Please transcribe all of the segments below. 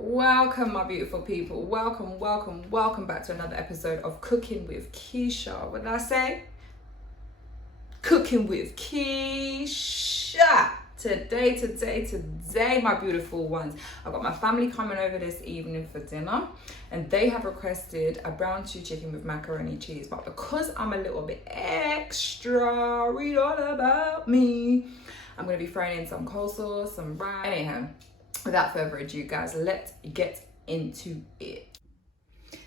Welcome, my beautiful people. Welcome back to another episode of Cooking with Keisha. What did I say? Cooking with Keisha. Today, my beautiful ones. I've got my family coming over this evening for dinner, and they have requested a brown stew chicken with macaroni cheese. But because I'm a little bit extra, read all about me, I'm going to be throwing in some coleslaw, some rice. Anyhow, without further ado, guys, let's get into it.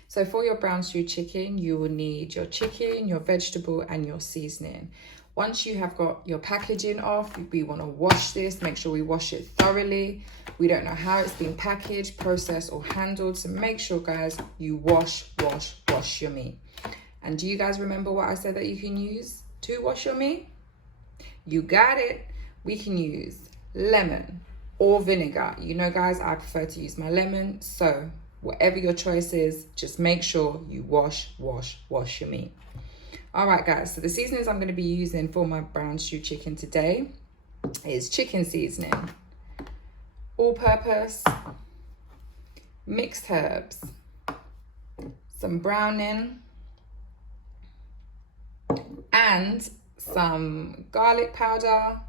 So for your brown stew chicken, you will need your chicken, your vegetable, and your seasoning. Once you have got your packaging off, we want to wash this. Make sure we wash it thoroughly. We don't know how it's been packaged, processed, or handled. So make sure, guys, you wash your meat. And do you guys remember what I said that you can use to wash your meat? You got it. We can use lemon or vinegar. You know, guys, I prefer to use my lemon. So whatever your choice is, just make sure you wash your meat. All right, guys, so the seasonings I'm going to be using for my brown stew chicken today is chicken seasoning, all-purpose, mixed herbs, some browning, and some garlic powder.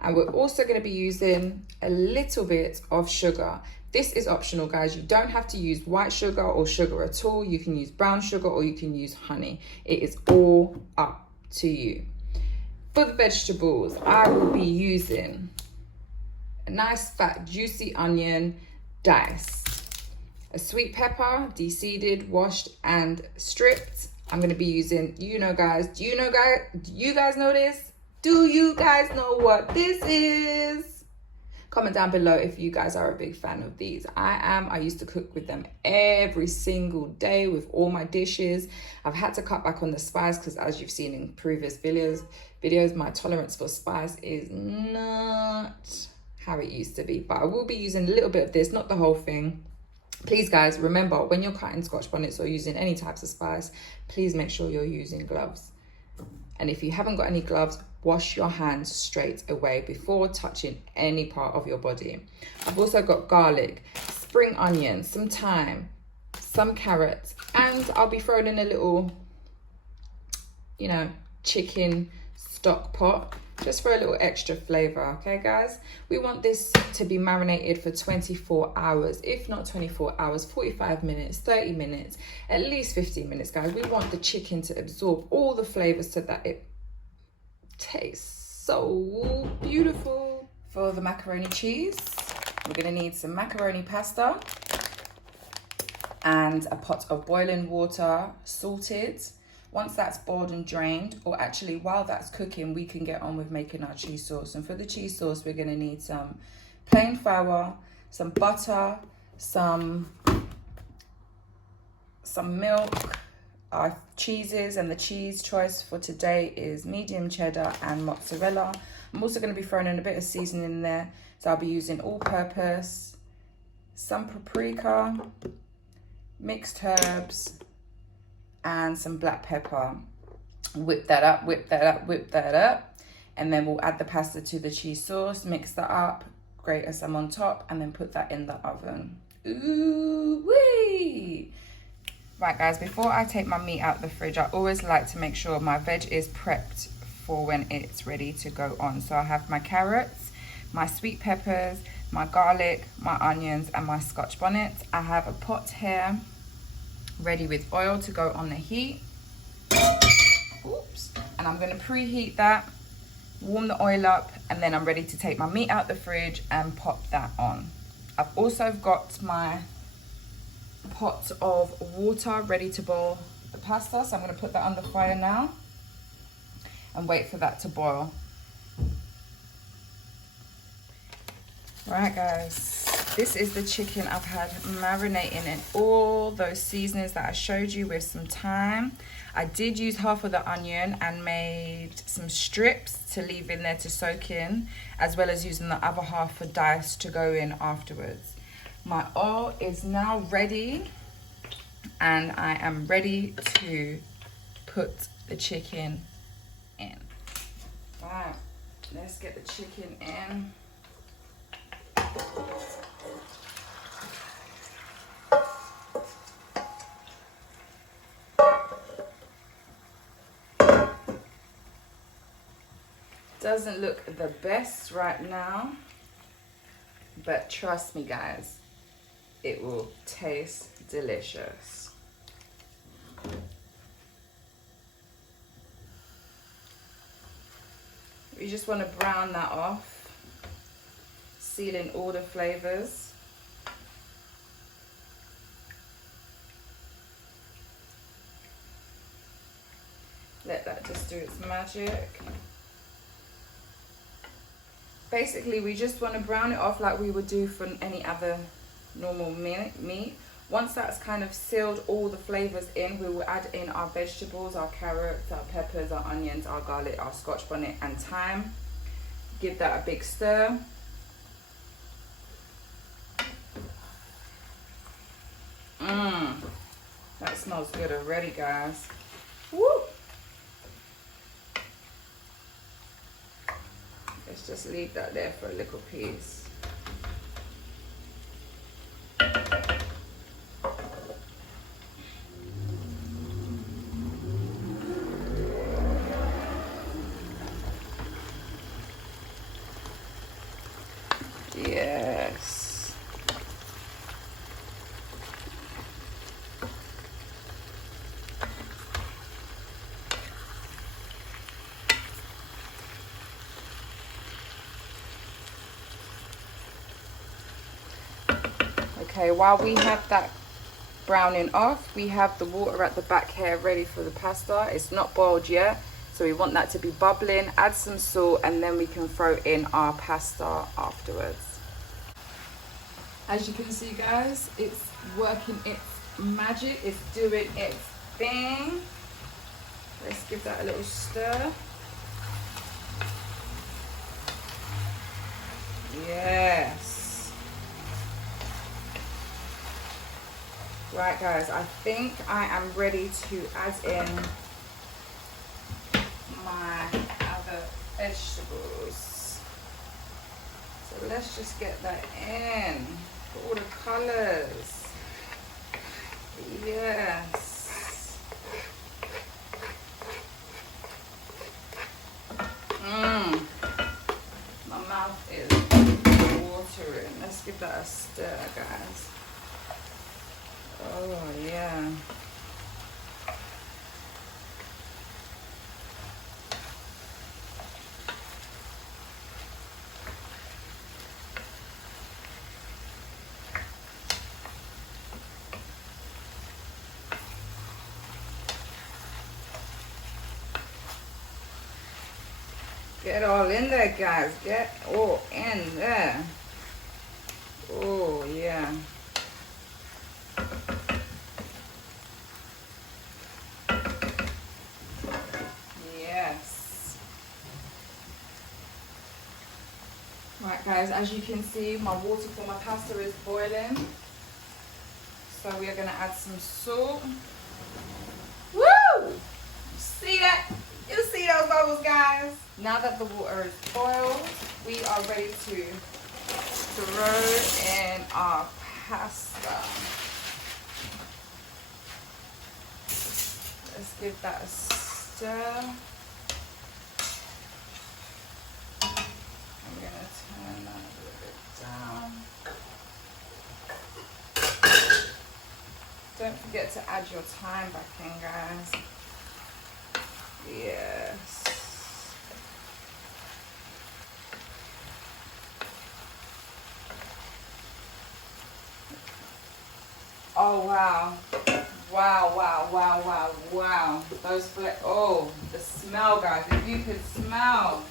And we're also going to be using a little bit of sugar. This is optional, guys. You don't have to use white sugar or sugar at all. You can use brown sugar or you can use honey. It is all up to you. For the vegetables, I will be using a nice fat juicy onion diced, a sweet pepper de-seeded, washed and stripped. I'm going to be using, do you guys know this? Do you guys know what this is? Comment down below if you guys are a big fan of these. I am. I used to cook with them every single day with all my dishes. I've had to cut back on the spice because, as you've seen in previous videos, my tolerance for spice is not how it used to be. But I will be using a little bit of this, not the whole thing. Please, guys, remember, when you're cutting Scotch bonnets or using any types of spice, please make sure you're using gloves. And if you haven't got any gloves, wash your hands straight away before touching any part of your body. I've also got garlic, spring onions, some thyme, some carrots, and I'll be throwing in a little, chicken stock pot, just for a little extra flavor. Okay, guys? We want this to be marinated for 24 hours, if not 24 hours, 45 minutes, 30 minutes, at least 15 minutes, guys. We want the chicken to absorb all the flavors so that it tastes so beautiful. For the macaroni cheese, we're going to need some macaroni pasta and a pot of boiling water, salted. Once that's boiled and drained, or actually while that's cooking, we can get on with making our cheese sauce. And for the cheese sauce, we're going to need some plain flour, some butter, some milk, our cheeses, and the cheese choice for today is medium cheddar and mozzarella. I'm also going to be throwing in a bit of seasoning in there. So I'll be using all-purpose, some paprika, mixed herbs, and some black pepper. Whip that up. And then we'll add the pasta to the cheese sauce, mix that up, grate some on top, and then put that in the oven. Ooh-wee! Right, guys, before I take my meat out the fridge, I always like to make sure my veg is prepped for when it's ready to go on. So I have my carrots, my sweet peppers, my garlic, my onions, and my Scotch bonnet. I have a pot here ready with oil to go on the heat. Oops. And I'm going to preheat that, warm the oil up, and then I'm ready to take my meat out the fridge and pop that on. I've also got my pot of water ready to boil the pasta, so I'm going to put that on the fire now and wait for that to boil. Right, guys, this is the chicken I've had marinating in all those seasonings that I showed you with some thyme. I did use half of the onion and made some strips to leave in there to soak in, as well as using the other half for dice to go in afterwards. My oil is now ready, and I am ready to put the chicken in. Right, let's get the chicken in. Doesn't look the best right now, but trust me guys, it will taste delicious. You just want to brown that off, seal in all the flavors. Let that just do its magic. Basically, we just want to brown it off like we would do for any other normal meat. Once that's kind of sealed all the flavors in, we will add in our vegetables, our carrots, our peppers, our onions, our garlic, our Scotch bonnet and thyme. Give that a big stir. That smells good already, guys. Woo! Let's just leave that there for a little piece. Yes. Okay, while we have that browning off, we have the water at the back here ready for the pasta. It's not boiled yet, so we want that to be bubbling. Add some salt and then we can throw in our pasta afterwards. As you can see guys, it's working its magic, it's doing its thing. Let's give that a little stir. Yes. Right guys, I think I am ready to add in my other vegetables. So let's just get that in. All the colors. Yes. My mouth is watering. Let's give that a stir, guys. Oh yeah. Get all in there, guys. Get all in there. Oh yeah. Right guys, as you can see, my water for my pasta is boiling. So we are going to add some salt. Woo! See that? You see those bubbles, guys? Now that the water is boiled, we are ready to throw in our pasta. Let's give that a stir. I'm going to turn that a little bit down. Don't forget to add your thyme back in, guys. Yes. Oh wow. Wow, wow, wow, wow, wow. Those oh, the smell, guys. If you could smell.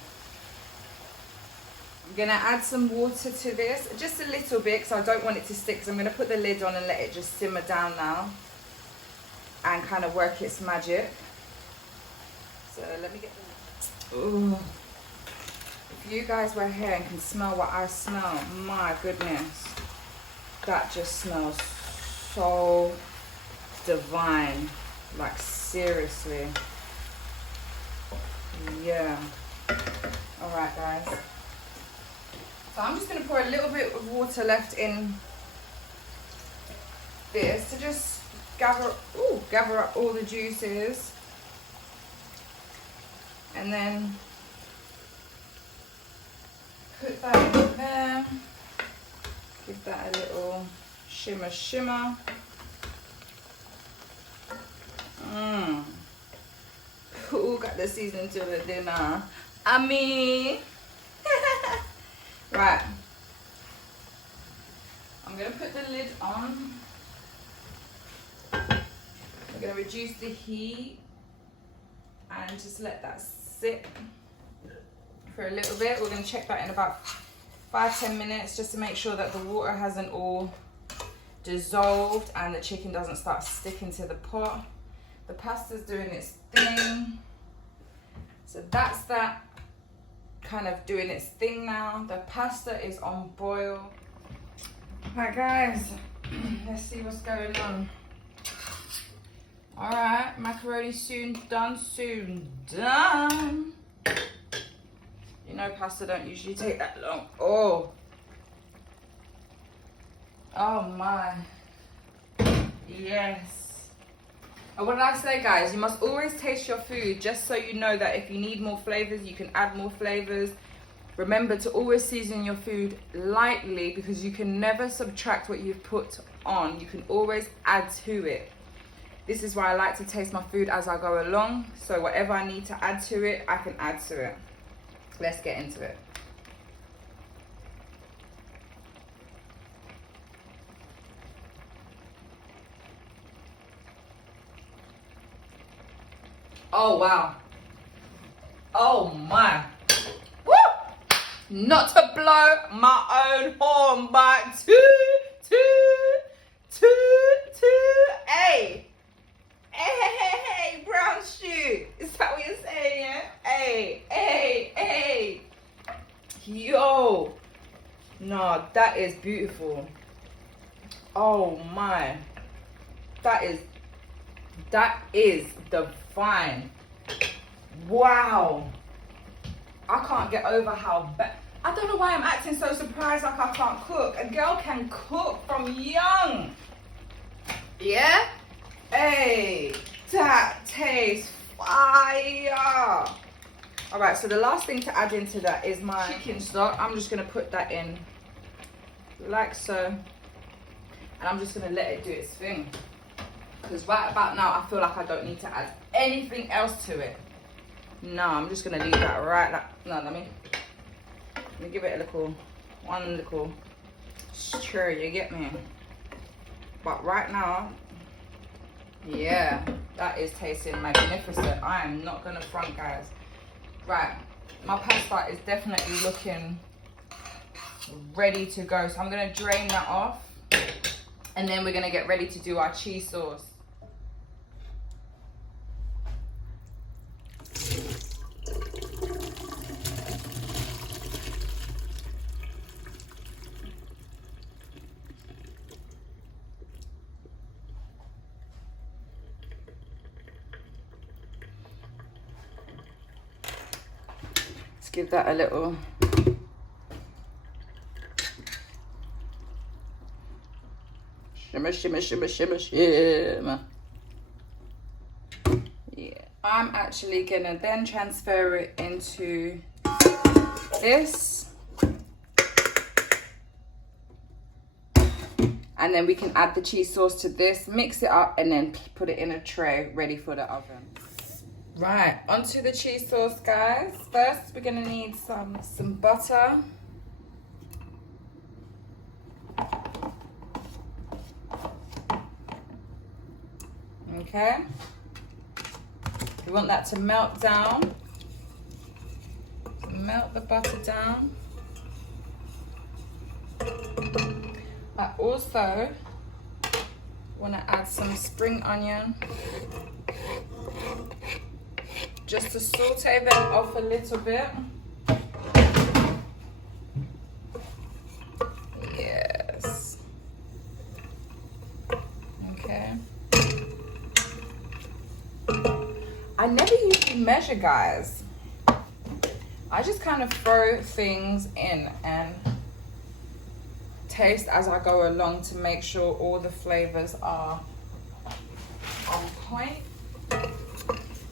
I'm gonna add some water to this, just a little bit, because I don't want it to stick. So I'm gonna put the lid on and let it just simmer down now and kind of work its magic. So let me get the... Ooh. If you guys were here and can smell what I smell, my goodness, that just smells so divine. Like seriously. Yeah. All right, guys. So I'm just going to pour a little bit of water left in this to just gather up all the juices. And then put that in there. Give that a little shimmer. Who got the seasoning to the dinner? Me. Right. I'm gonna put the lid on. I'm gonna reduce the heat and just let that sit for a little bit. We're gonna check that in about 5-10 minutes just to make sure that the water hasn't all dissolved and the chicken doesn't start sticking to the pot. The pasta's doing its thing. So that's that kind of doing its thing now. The pasta is on boil. Right guys, let's see what's going on. All right, macaroni soon done. You know pasta don't usually take that long. Oh my, yes. And what did I say, guys? You must always taste your food, just so you know that if you need more flavors, you can add more flavors. Remember to always season your food lightly, because you can never subtract what you've put on. You can always add to it. This is why I like to taste my food as I go along. So whatever I need to add to it, I can add to it. Let's get into it. Oh wow. Oh my. Woo! Not to blow my own horn, but toot. Hey. Hey, brown shoe. Is that what you're saying, yeah? Hey. Yo. No, that is beautiful. Oh my. That is divine. Wow. I can't get over how bad. I don't know why I'm acting so surprised like I can't cook. A girl can cook from young. Yeah? Hey, that tastes fire. All right, so the last thing to add into that is my chicken stock. I'm just gonna put that in like so. And I'm just gonna let it do its thing. Because right about now, I feel like I don't need to add anything else to it. No, I'm just gonna leave that right like, no, let me give it a one little stir, you get me? But right now, yeah, that is tasting magnificent. I am not gonna front, guys. Right, my pasta is definitely looking ready to go. So I'm gonna drain that off, and then we're gonna get ready to do our cheese sauce. Give that a little shimmer. Yeah, I'm actually gonna then transfer it into this, and then we can add the cheese sauce to this, mix it up, and then put it in a tray ready for the oven. Right, onto the cheese sauce, guys. First, we're gonna need some butter. Okay. We want that to melt down. So melt the butter down. I also want to add some spring onion, just to saute them off a little bit. Yes. Okay. I never usually measure, guys. I just kind of throw things in and taste as I go along to make sure all the flavors are on point.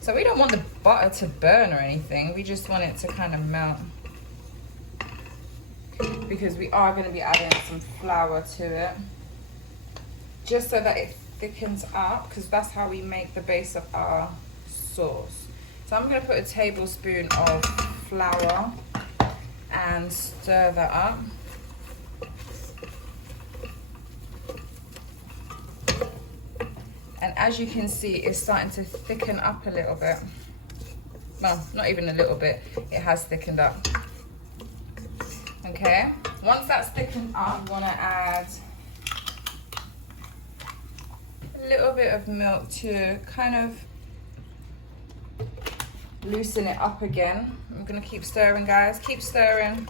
So we don't want the butter to burn or anything. We just want it to kind of melt. because we are going to be adding some flour to it, just so that it thickens up, because that's how we make the base of our sauce. So I'm going to put a tablespoon of flour and stir that up. And as you can see, it's starting to thicken up a little bit. Well, not even a little bit, it has thickened up. Okay, once that's thickened up, I want to add a little bit of milk to kind of loosen it up again. I'm gonna keep stirring, guys, keep stirring.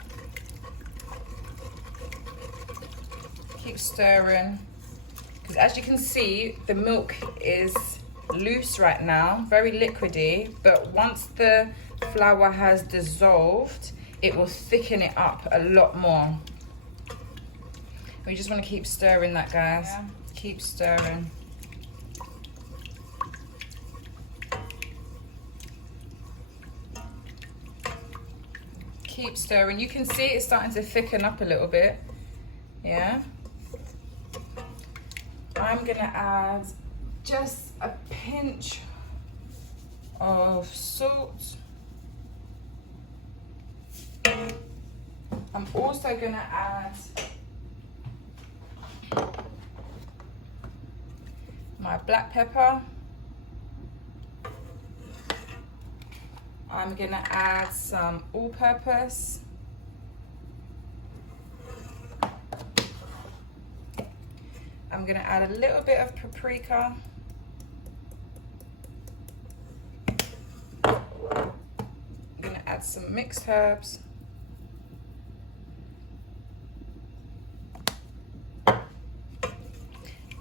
Keep stirring. Because as you can see, the milk is loose right now, very liquidy, but once the flour has dissolved, it will thicken it up a lot more. We just want to keep stirring that, guys. Yeah. Keep stirring. Keep stirring. You can see it's starting to thicken up a little bit. Yeah. I'm gonna add just a pinch of salt. I'm also gonna add my black pepper. I'm gonna add some all-purpose. I'm gonna add a little bit of paprika. I'm gonna add some mixed herbs.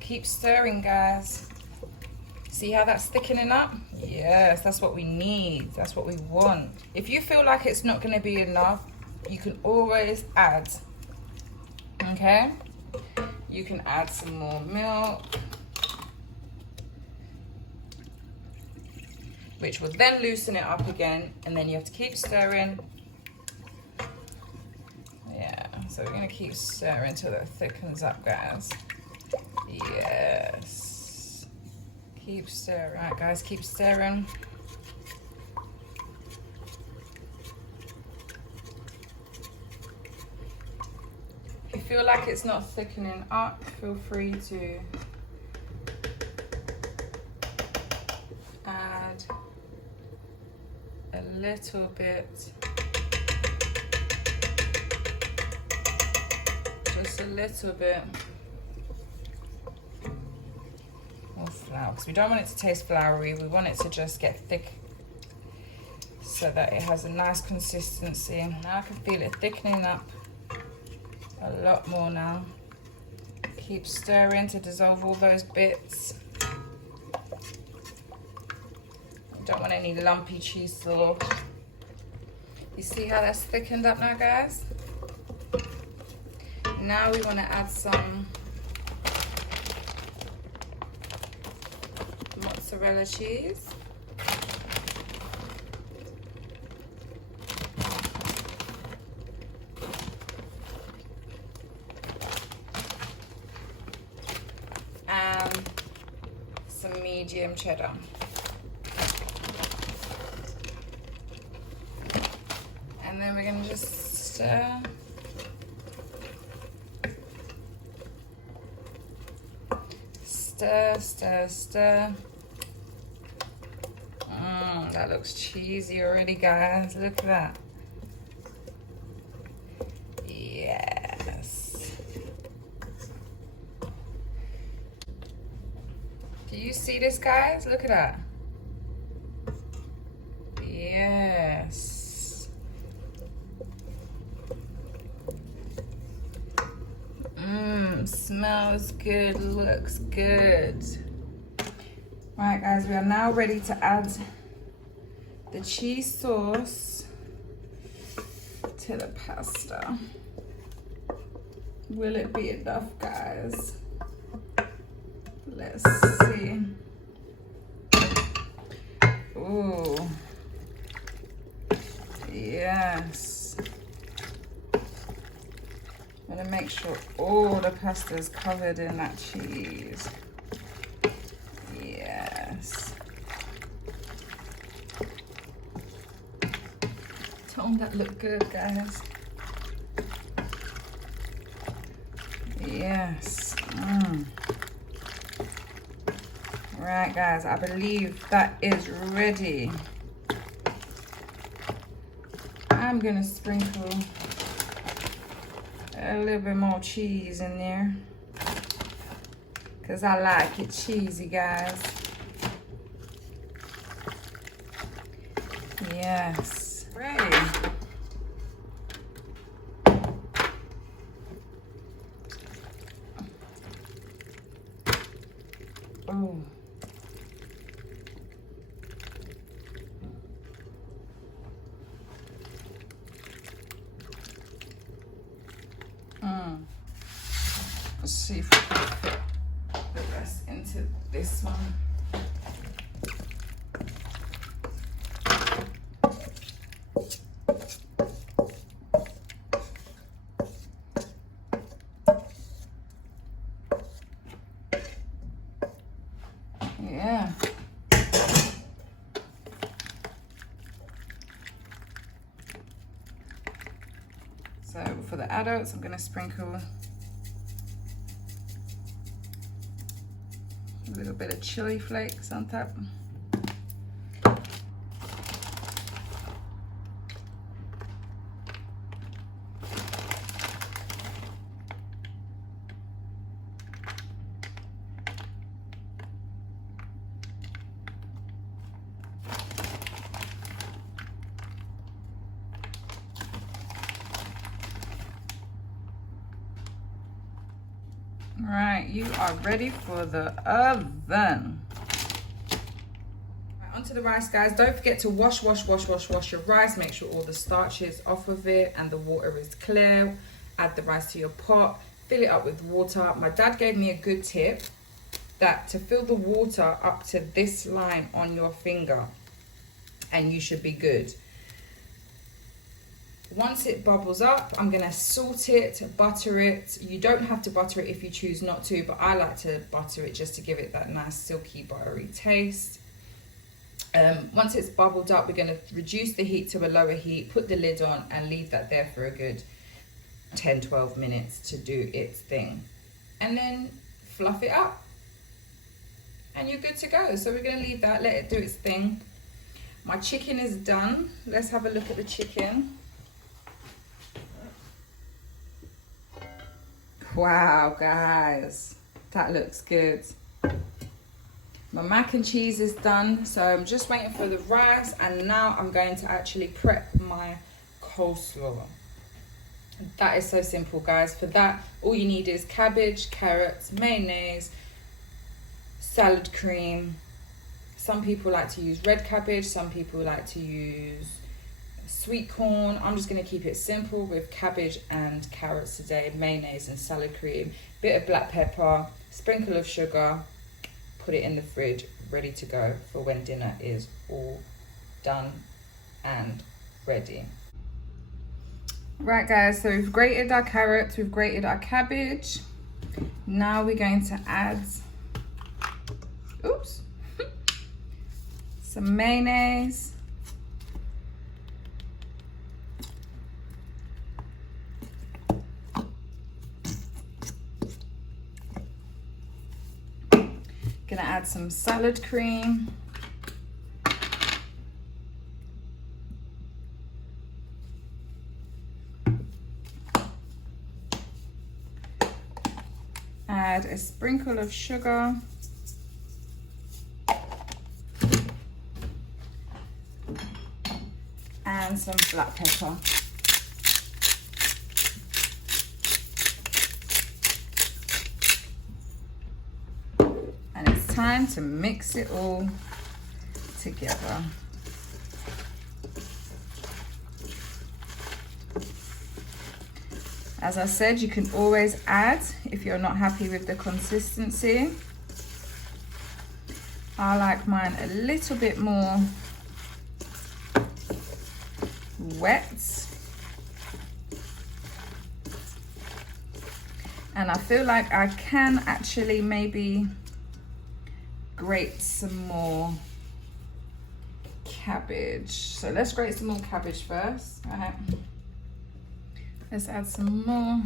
Keep stirring, guys. See how that's thickening up? Yes, that's what we need. That's what we want. If you feel like it's not gonna be enough, you can always add, okay? You can add some more milk, which will then loosen it up again, and then you have to keep stirring. Yeah, so we're gonna keep stirring until it thickens up, guys. Yes. Keep stirring. Right, guys, keep stirring. If you feel like it's not thickening up, feel free to add a little bit, just a little bit more flour, because we don't want it to taste floury. We want it to just get thick so that it has a nice consistency. Now I can feel it thickening up a lot more now. Keep stirring to dissolve all those bits. Don't want any lumpy cheese sauce. You see how that's thickened up now, guys? Now we want to add some mozzarella cheese. And some medium cheddar. And then we're going to just stir. Stir, stir, stir. That looks cheesy already, guys. Look at that. Yes. Do you see this, guys? Look at that. Yes. Smells good, looks good. Right, guys, we are now ready to add the cheese sauce to the pasta. Will it be enough, guys? Let's see. Ooh. Yes. want to make sure all the pasta is covered in that cheese. Yes. Don't that look good, guys? Yes. Right, guys, I believe that is ready. I'm gonna sprinkle a little bit more cheese in there because I like it cheesy, guys. Yes. Ready. Oh. Let's see if we can fit the rest into this one. Yeah. So for the adults, I'm going to sprinkle a little bit of chili flakes on top. Right, you are ready for the oven. Right, onto the rice, guys. Don't forget to wash your rice. Make sure all the starch is off of it and the water is clear. Add the rice to your pot. Fill it up with water. My dad gave me a good tip that to fill the water up to this line on your finger and you should be good. Once it bubbles up, I'm gonna salt it, butter it. You don't have to butter it if you choose not to, but I like to butter it just to give it that nice silky buttery taste. Once it's bubbled up, we're gonna reduce the heat to a lower heat, put the lid on and leave that there for a good 10-12 minutes to do its thing. And then fluff it up and you're good to go. So we're gonna leave that, let it do its thing. My chicken is done. Let's have a look at the chicken. Wow, guys, that looks good. My mac and cheese is done, so I'm just waiting for the rice, and now I'm going to actually prep my coleslaw. That is so simple, guys. For that, all you need is cabbage, carrots, mayonnaise, salad cream. Some people like to use red cabbage, some people like to use sweet corn. I'm just going to keep it simple with cabbage and carrots today, mayonnaise and salad cream, bit of black pepper, sprinkle of sugar, put it in the fridge, ready to go for when dinner is all done and ready. Right, guys, so we've grated our carrots, we've grated our cabbage. Now we're going to add, oops, some mayonnaise. Gonna add some salad cream. Add a sprinkle of sugar. And some black pepper. Time to mix it all together. As I said, you can always add if you're not happy with the consistency. I like mine a little bit more wet. And I feel like I can actually maybe grate some more cabbage. So let's grate some more cabbage first. Right. Let's add some more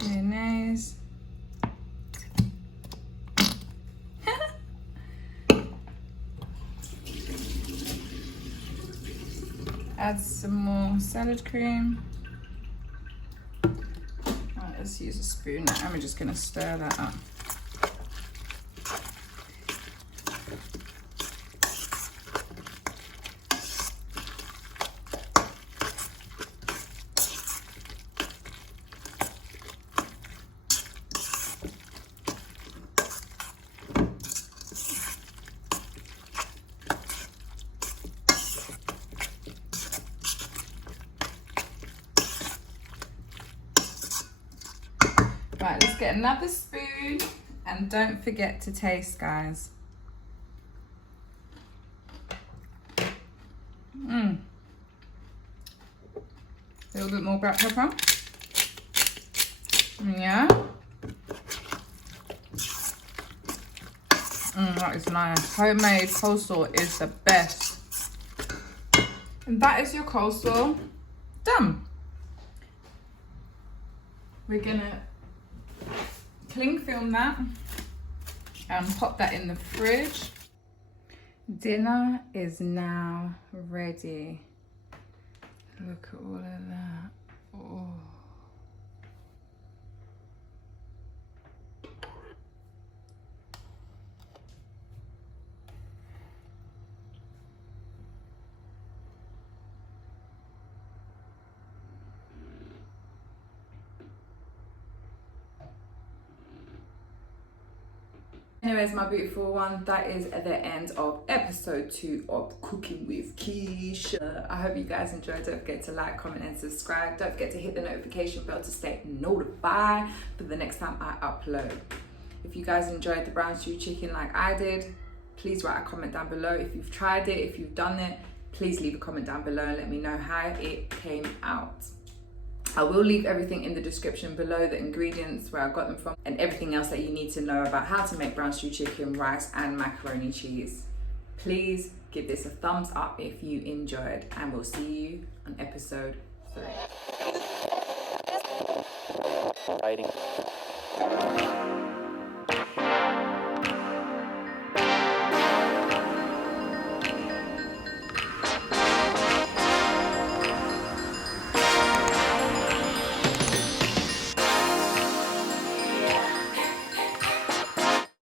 mayonnaise. Add some more salad cream. Right, let's use a spoon now. I'm just gonna stir that up. Right, let's get another spoon, and don't forget to taste, guys. A little bit more black pepper. Yeah. That is nice. Homemade coleslaw is the best. And that is your coleslaw done. We're gonna cling film that and pop that in the fridge. Dinner is now ready. Look at all of that. Oh. Anyways, my beautiful one, that is the end of episode 2 of Cooking with Keisha. I hope you guys enjoyed. Don't forget to like, comment and subscribe. Don't forget to hit the notification bell to stay notified for the next time I upload. If you guys enjoyed the brown stew chicken like I did, please write a comment down below. If you've tried it, if you've done it, please leave a comment down below and let me know how it came out. I will leave everything in the description below, the ingredients, where I got them from, and everything else that you need to know about how to make brown stew chicken, rice and macaroni cheese. Please give this a thumbs up if you enjoyed, and we'll see you on episode 3.